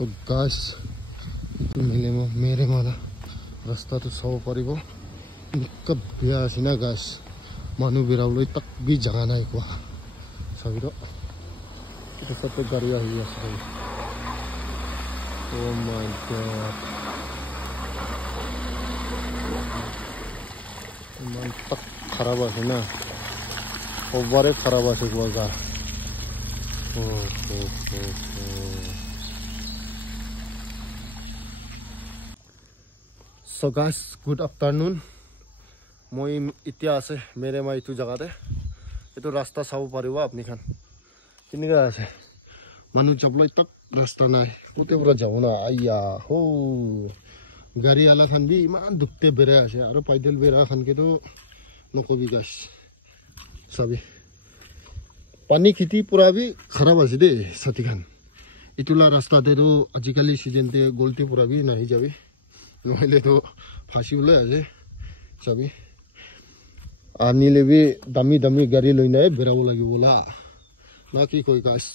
So guys मेरे माला रास्ता तो सब परिब कब बिया आसिना गाइस मानु बिरावलै तक भी जगह নাই কোৱা सबिर এটা সব গাড়ি আহি আছে ও মাই গড মান तक खराब আছে না ওভারে खराब আছে গোজা ओ So guys, good afternoon. মই ইতিয়া আছে মেরে মা ইটু জায়গাতে এটো রাস্তা চাব পাৰিব আপনি খান কিনিগা আছে মানুহ যাবলৈ তক রাস্তা নাই কোতে পুরা যাব না আইয়া হো গাড়ি আলা খান বি ইমান দুখতে বেরে আছে আর পাইদল বেরা খান কে তো নকবি গাইস সবি পানি খেতি পুরা বি খারাপ আছে দে সাথী খান ইতুলা রাস্তাতে তো আজিকালি সিজনতে গলতি পুরা বি নাই যাবি নহলে তো ফাঁসি ওলাই আছে চাবি আনিলে বি দামি দামি গাড়ী লৈ নাই বেৰাব লাগিব না কি কয় গাইস